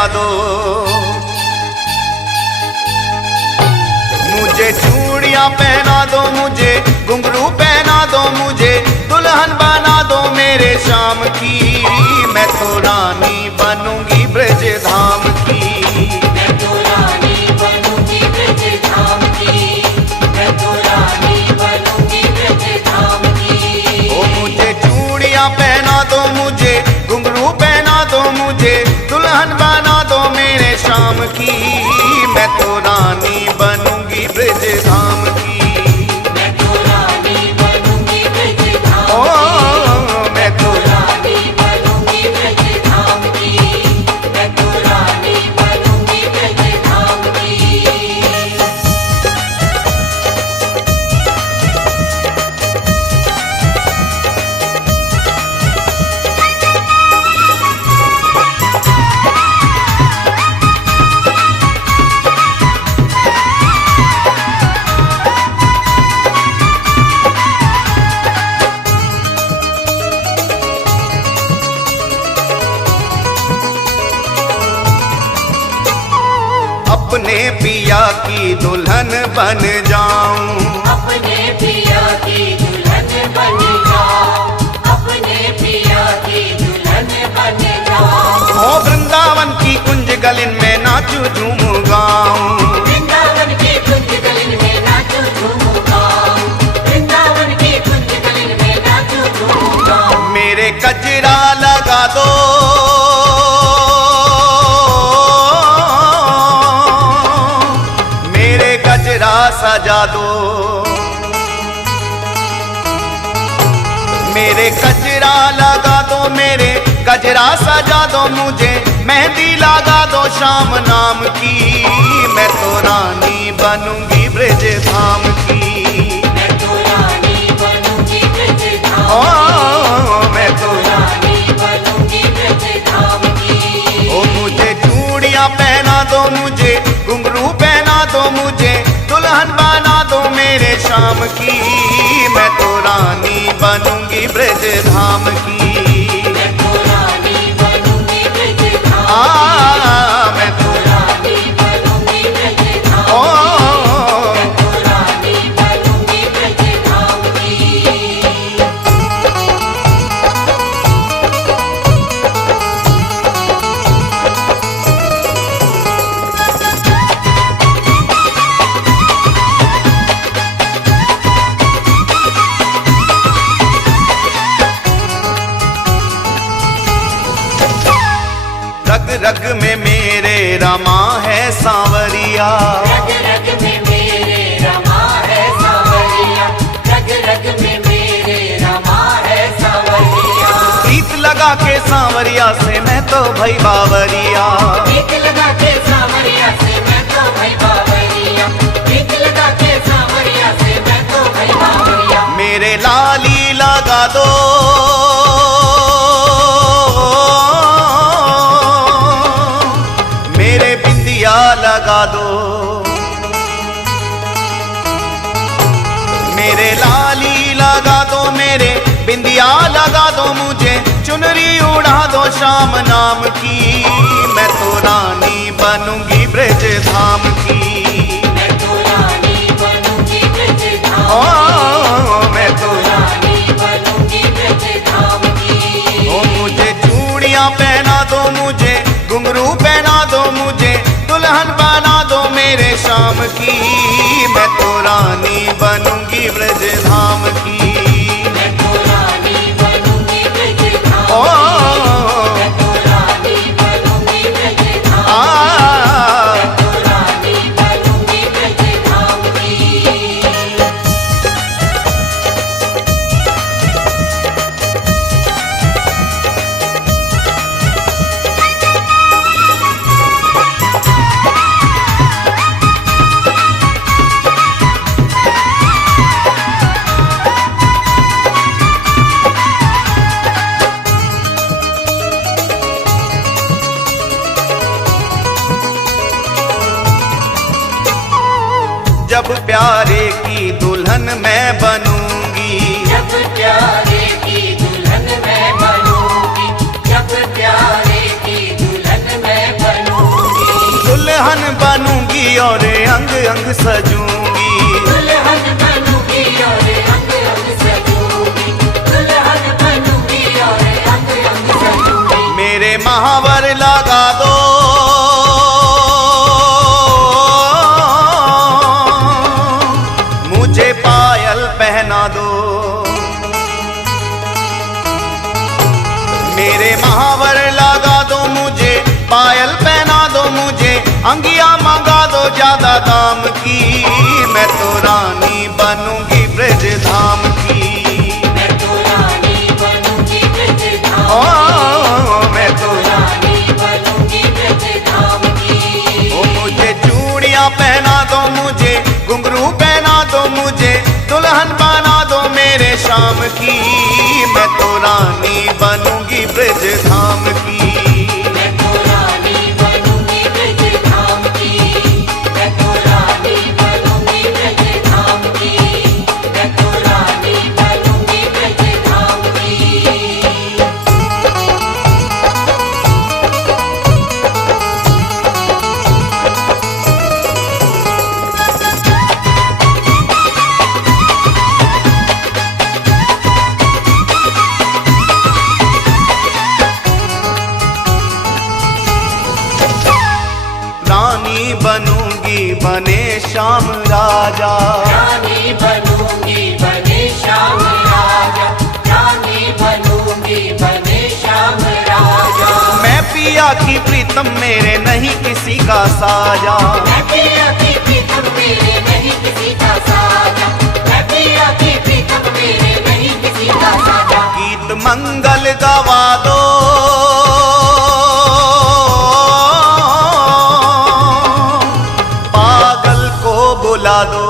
पहना दो, मुझे चूड़ियां पहना दो, मुझे घुंघरू पहना दो, मुझे दुल्हन बना दो मेरे शाम की। मैं तो रानी बनूंगी ब्रज धाम की, मैं तो रानी बनूंगी ब्रज धाम की, मैं तो रानी बनूंगी ब्रज धाम की। ओ मुझे चूड़ियां पहना दो, मुझे घुंघरू पहना दो, मुझे दुल्हन बना दो मेरे शाम की। मैं तो रानी बनूंगी ब्रज धाम की, मैं तो रानी बनूंगी ब्रज धाम ओ की, मैं तो रानी बनूंगी ब्रज धाम की, मैं तो रानी बनूंगी ब्रज धाम की। अपने पिया की दुल्हन बन जाऊं, अपने पिया की दुल्हन बन जाओ, अपने पिया की दुल्हन बन जाओ। ओ वृंदावन की कुंज गलिन में नाचू झूम गाऊं, वृंदावन की कुंज गलिन में नाचो झूमो गाओ, वृंदावन की कुंज गलिन में नाचो झूमो गाओ। मेरे कजरा लगा दो, मेरे गजरा सजा दो, मेरे गजरा लगा दो, मेरे गजरा सजा दो, मुझे मेहंदी लगा दो शाम नाम की। मैं तो रानी बनूंगी ब्रज धाम की, मैं तो रानी बनूंगी ब्रज धाम ओ की, मैं तो रानी बनूंगी ब्रज धाम की। ओ मुझे चूड़ियां पहना दो, मुझे घुंघरू पहना दो, मुझे दुल्हन बना दो मेरे शाम की। मैं तो रानी बनूंगी ब्रज धाम की, मैं तो रानी बनूंगी ब्रज धाम की, मैं तो रानी बनूंगी ब्रज धाम ओ की, मैं तो रानी बनूंगी ब्रज धाम की। रग रग में मेरे रमा है सांवरिया, रग रग में मेरे रमा है सांवरिया, रग रग में मेरे रमा है सांवरिया। गीत लगा के सांवरिया से मैं तो भई बावरिया, गीत लगा के सांवरिया से मैं तो भई बावरिया, गीत लगा के सांवरिया से मैं तो भई बावरिया। मेरे लाली लगा दो, मेरे बिंदिया लगा दो, मेरे लाली लगा दो, मेरे बिंदिया लगा दो, मुझे चुनरी उड़ा दो शाम नाम की। मैं तो रानी बनूंगी ब्रज धाम की, मैं तो रानी बनूंगी ब्रज धाम ओ की, मैं तो रानी बनूंगी ब्रज धाम की। ओ मुझे चूड़ियां पहना दो, मुझे घुंघरू पहना दो, मुझे दुल्हन बना दो मेरे शाम की। मैं तो रानी बनूंगी ब्रज धाम की, मैं तो रानी बनूंगी ब्रज धाम ओ की, मैं तो रानी बनूंगी ब्रज धाम की, मैं तो रानी बनूंगी ब्रज धाम की। जब प्यारे की दुल्हन मैं बनूंगी, जब प्यारे की दुल्हन मैं बनूंगी, जब प्यारे की दुल्हन मैं बनूंगी। सजूंगी। दुल्हन बनूंगी और अंग अंग सजूंगी, दुल्हन बनूंगी और अंग अंग सजूंगी। मेरे महावर लगा दो, मुझे पायल पहना दो। मेरे महावर लगा दो, मुझे पायल पहना दो, मुझे अंगिया मंगा दो ज्यादा दाम की। मैं तो रानी बनूंगी ब्रज धाम की। मैं तो रानी बनूंगी ब्रज धाम ओ मैं तो रानी बनूंगी ब्रज धाम की। ओ मुझे चूड़ियां पहना दो, मुझे घुंघरू पहना दो, मुझे दुल्हन बना दो मेरे शाम की। मैं तो रानी बनूंगी ब्रज धाम की। मैं तो रानी बनूंगी ब्रज धाम की। मैं तो रानी बनूंगी ब्रज धाम की। मैं तो रानी बनूंगी ब्रज धाम की। रानी बनूंगी बने श्याम राजा। रानी बनूंगी बने श्याम राजा। रानी बनूंगी बने श्याम राजा। मैं पिया की प्रीतम मेरे नहीं किसी का साजा। मैं पिया की प्रीतम मेरे नहीं किसी का साजा। मैं पिया की प्रीतम मेरे नहीं किसी का साजा। गीत मंगल गवा दो, पागल को बुला दो।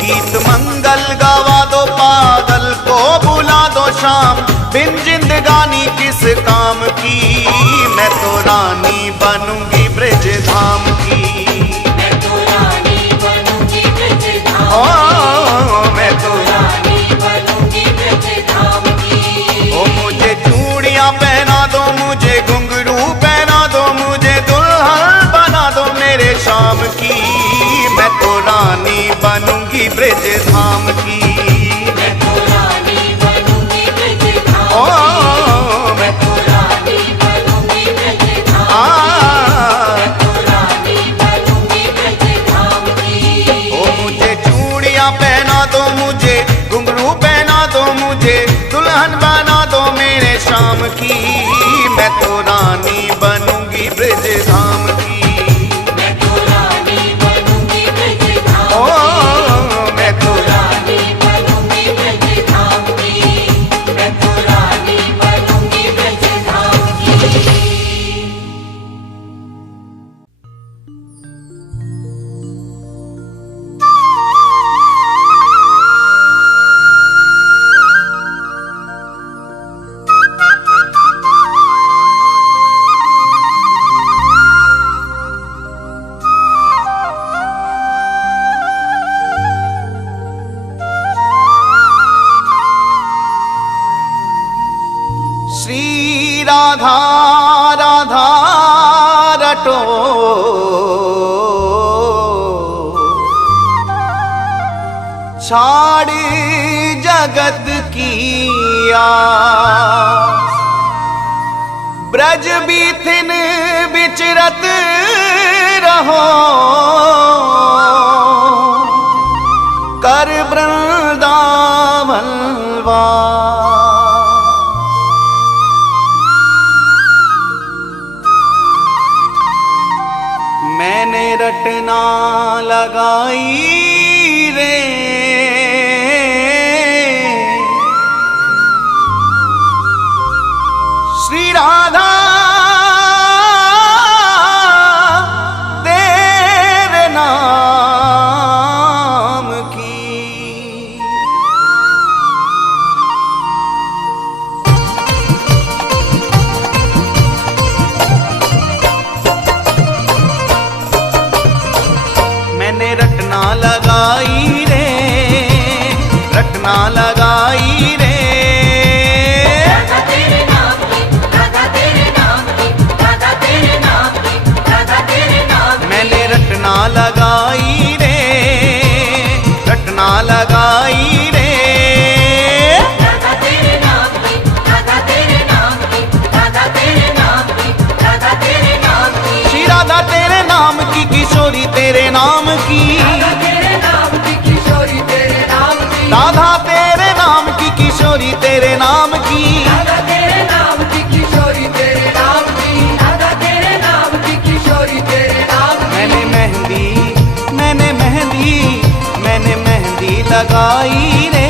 गीत मंगल गवा दो, पागल को बुला दो। शाम बिन जिंदगानी किस काम की। मैं तो रानी बनूंगी ब्रज धाम की। मैं तो रानी बनूंगी ब्रज धाम ओ मैं तो रानी बनूंगी ब्रज धाम की। ओ मुझे चूड़ियां पहना दो, मुझे घुंघरू पहना दो, मुझे दुल्हन बना दो मेरे शाम की। मैं तो रानी बनूंगी ब्रज धाम की। मैं तो रानी बनूंगी ब्रज धाम ओ की। मैं तो रानी बनूंगी ब्रज धाम आ की। तो रानी बनूंगी ब्रज धाम की। ओ मुझे चूड़ियां पहना दो, मुझे घुंघरू पहना दो, मुझे दुल्हन बना दो मेरे शाम की। मैं तो रानी बनूंगी ब्रज धाम की। मैं तो रानी बनूंगी ब्रज धाम ओ की। मैं तो रानी बनूंगी ब्रज धाम की। मैं तो रानी बनूंगी ब्रज धाम की। श्री राधा राधा रटो, छाड़ जगत की आस। ब्रज बीथिन विचरत रहो, कर वृंदावन वास। मैंने रटना लगाई रे, श्री राधा तेरे नाम की। मैंने रटना लगाई रे, रटना लगाई रे। राधा तेरे नाम की, राधा तेरे नाम की, राधा तेरे नाम की, राधा की, तेरे नाम की किशोरी तेरे नाम की, राधा तेरे नाम की किशोरी तेरे नाम की। तेरे नाम की किशोरी तेरे नाम की, तेरे नाम की किशोरी तेरे नाम की। मैंने मेहंदी लगाई रे,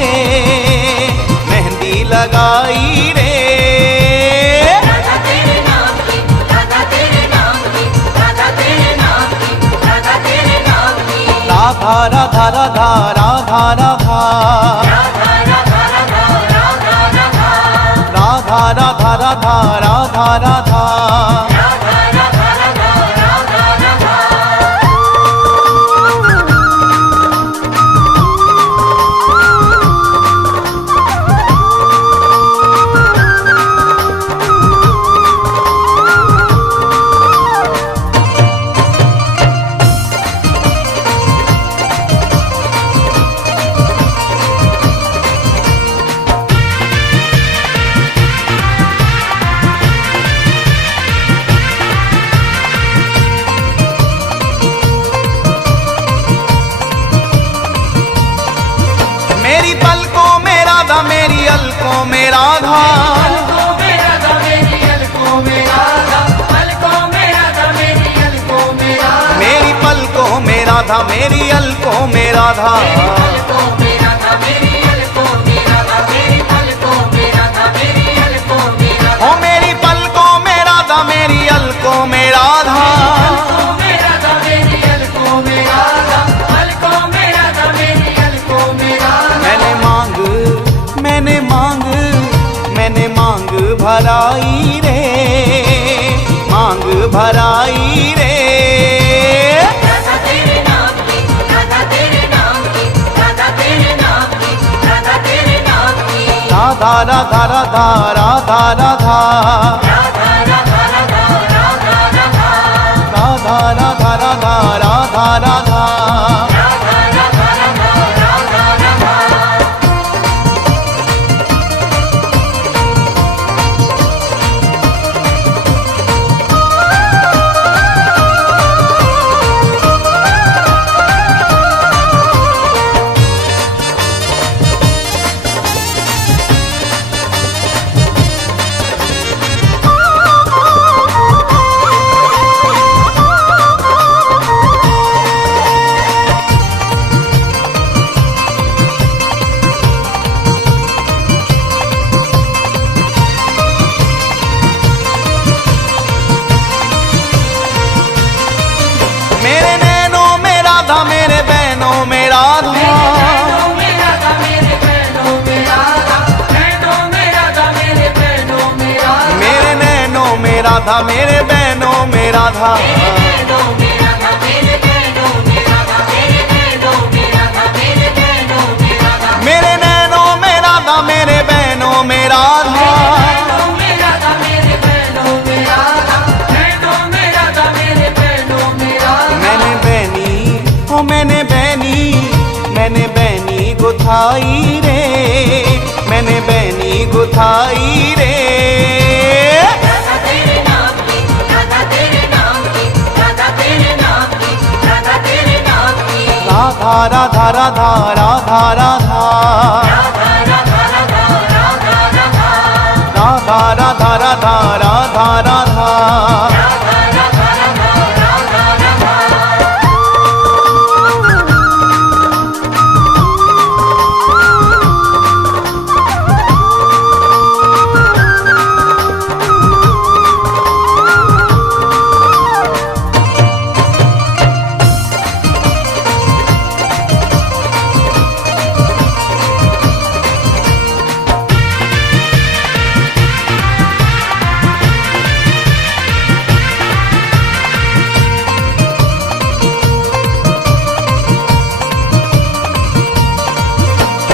मेहंदी लगाई रे। राधा तेरे नाम की, राधा तेरे नाम की, राधा तेरे नाम की, राधा तेरे नाम की। राधा राधा राधा राधा राधा, राधा राधा राधा राधा राधा, राधा राधा राधा राधा राधा। राधा राधा राधा राधा राधा। मेरी पलकों में राधा, मेरी अलकों में राधा, अलकों में राधा मेरी अलकों में राधा, अलकों में राधा मेरी अलकों में राधा, मेरी पलकों में राधा, मेरी अलकों में राधा। अलकों में राधा मेरी अलकों में राधा, मेरी अलकों में राधा मेरी अलकों में राधा। ओ मेरी पलकों में राधा, मेरी अलकों में राधा। अलकों में राधा मेरी अलकों में राधा, अलकों में राधा मेरी अलकों में राधा। मैंने मांग भराई रे, मांग भराई रे। राधा तेरे नाम की, राधा तेरे नाम की, राधा तेरे नाम की, राधा तेरे नाम की। राधा राधा राधा राधा राधा, राधा राधा राधा राधा राधा, राधा राधा राधा राधा राधा। राधा राधा राधा राधा राधा। मेरे नैनों में राधा, मेरे बहनों में राधा, बहनों में राधा मेरे बहनों में राधा, बहनों में राधा मेरे बहनों में राधा, मेरे नैनों में राधा, मेरे बहनों में राधा। बहनों में राधा मेरे बहनों में राधा, मेरे बहनों में राधा, मेरे बहनों में राधा। मेरे नैनों में राधा, मेरे बहनों में राधा। बहनों में राधा मेरे बहनों में राधा, बहनों में राधा मेरे बहनों में राधा। मैंने बहनी गुथाई रे, मैंने बहनी गुथाई रे। राधा तेरे नाम की, राधा तेरे नाम की, राधा तेरे नाम की, राधा तेरे नाम की। राधा राधा राधा राधा राधा, राधा राधा राधा राधा राधा, राधा राधा राधा राधा राधा। राधा राधा राधा राधा राधा।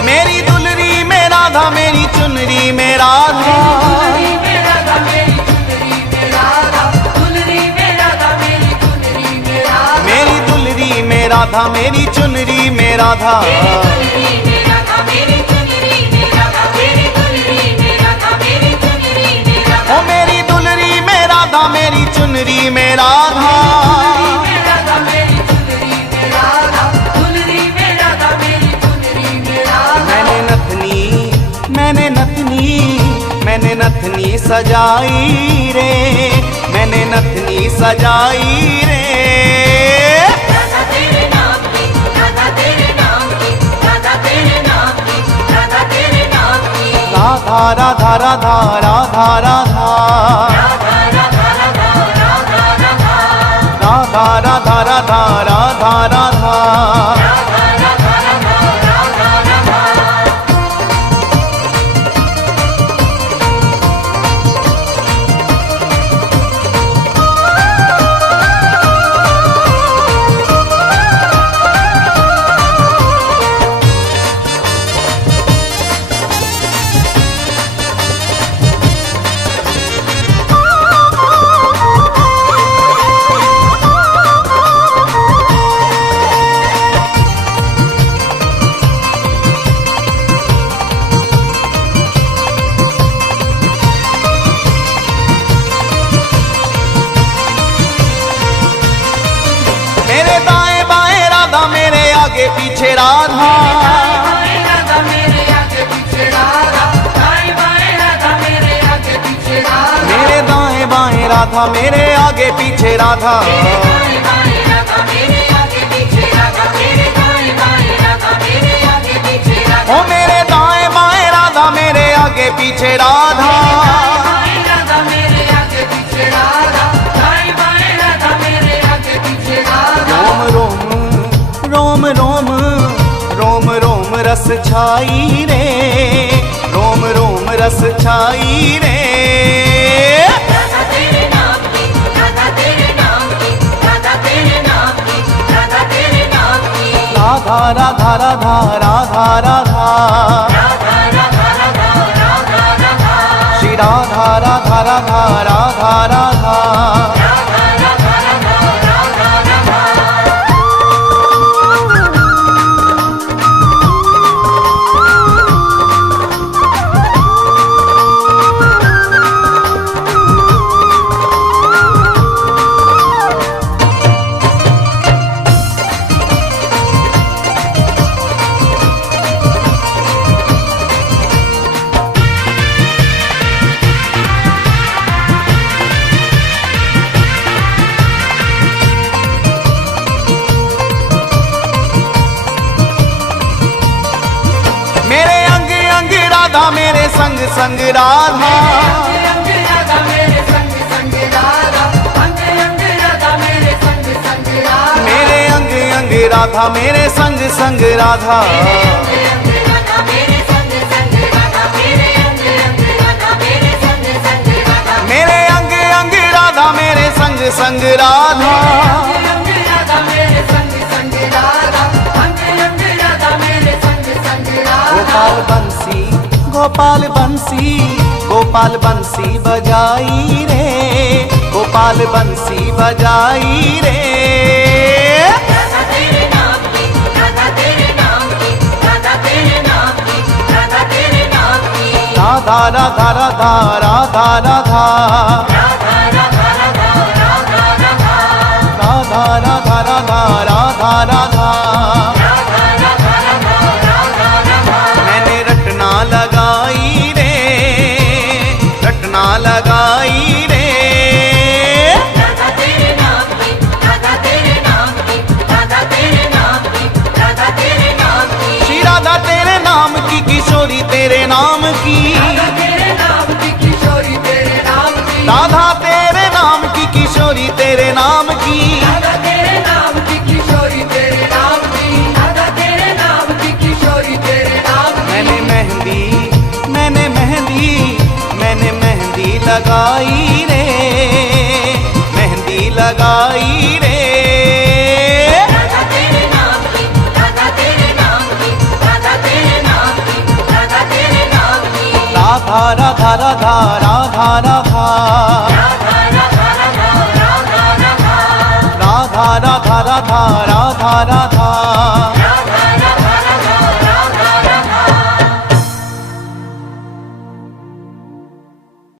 मेरी दुलरी में राधा, मेरी चुनरी में राधा, दुलरी में राधा मेरी चुनरी में राधा, दुलरी में राधा मेरी चुनरी में राधा, मेरी दुलरी में राधा, मेरी चुनरी में राधा। दुलरी में राधा मेरी चुनरी में राधा, मेरी दुलरी में राधा, मेरी चुनरी में राधा। ओ मेरी दुलरी में राधा, मेरी चुनरी में राधा, में राधा मेरी चुनरी में राधा, मैंने नथनी सजाई रे, मैंने नथनी सजाई रे। राधा तेरे नाम की, राधा तेरे नाम की, राधा तेरे नाम की, राधा तेरे नाम की। राधा राधा राधा राधा राधा राधा राधा राधा राधा राधा। राधा राधा राधा राधा राधा। राधा राधा राधा राधा राधा। मेरे दाएं बाएं राधा, मेरे आगे पीछे राधा। बाएं राधा मेरे आगे पीछे राधा, दाएं बाएं राधा मेरे आगे पीछे राधा। मेरे दाएं बाएं राधा, मेरे आगे पीछे राधा। दाएं बाएं राधा मेरे आगे पीछे राधा, मेरे दाएं बाएं राधा मेरे आगे पीछे राधा। ओ मेरे दाएं बाएं राधा, मेरे आगे पीछे राधा। बाएं राधा मेरे आगे पीछे राधा, दाएं बाएं राधा मेरे आगे पीछे राधा। रोम रोम रोम रोम रोम रोम रस छाई रे, रोम रोम रस छाई रे। राधा तेरे नाम की, राधा तेरे नाम की, राधा तेरे नाम की, राधा तेरे नाम की। राधा राधा राधा राधा राधा। राधा राधा राधा राधा राधा। श्री राधा राधा राधा राधा राधा। राधा राधा राधा राधा राधा। मेरे अंग अंग राधा, मेरे संग संग राधा। अंग राधा मेरे संग संग राधा, अंग अंग राधा मेरे संग संग राधा। मेरे अंग अंग राधा, मेरे संग संग राधा। अंग अंग राधा मेरे संग संग राधा, मेरे अंग अंग राधा मेरे संग संग राधा। मेरे अंग अंग राधा, मेरे संग संग राधा। अंग राधा मेरे संग संग राधा, अंग अंग राधा मेरे संग संग राधा। गोपाल बंसी गोपाल बंसी गोपाल बंसी बजाई रे, गोपाल बंसी बजाई रे। राधा तेरे नाम की, राधा तेरे नाम की, राधा तेरे नाम की, राधा तेरे नाम की। राधा राधा राधा राधा राधा। राधा राधा राधा राधा राधा। राधा राधा राधा राधा राधा। राधा राधा राधा राधा राधा। मैंने रटना लगाई रे, रटना लगाई रे। राधा तेरे नाम की, राधा तेरे नाम की, राधा तेरे नाम की, राधा तेरे नाम की। श्री राधा तेरे नाम की, किशोरी तेरे नाम की। राधा तेरे नाम की, किशोरी तेरे नाम की। राधा तेरे नाम की, किशोरी तेरे नाम की। राधा तेरे नाम की, किशोरी तेरे नाम की। राधा तेरे नाम की, किशोरी तेरे नाम की। मैंने मेहंदी मैंने मेहंदी मैंने मेहंदी लगाई रे, मेहंदी लगाई रे। राधा तेरे नाम की, राधा तेरे नाम की, राधा तेरे नाम की, राधा तेरे नाम की। राधा राधा राधा राधा राधा। राधा राधा राधा राधा राधा। राधा राधा राधा राधा राधा।